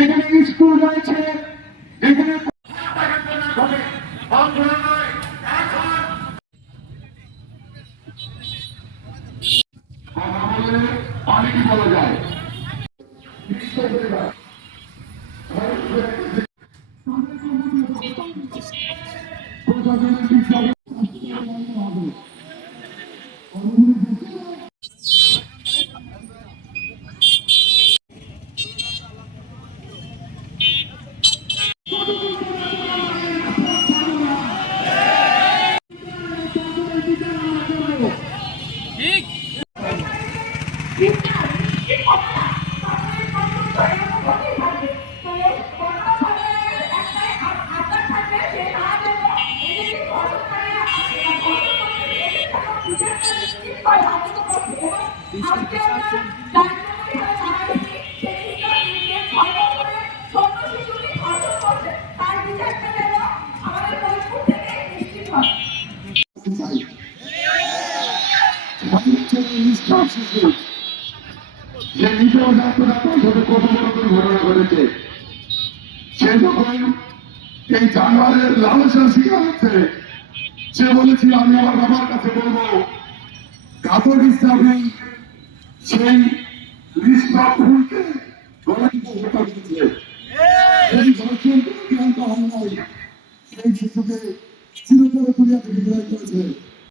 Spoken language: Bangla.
এখানে স্কুল রয়েছে, এখানে অনেক বলা যায় যে নিজেও ডাক্তার কত বড় দুর্ঘটনা ঘটেছে। সে যখন এই জানোয়ারের লালসার শিকার হচ্ছে, সে বলেছিল আমি আমার বাবার কাছে বলবো ঘাতক হিসাবে সেই লিস্টটা খুলতে গলাটিকে হত্যা করেছে। সেই ধর্ষণ জ্ঞান্ত হামলায় সেই শিশুকে চিরতরে দুনিয়া থেকে বিদায় করেছে।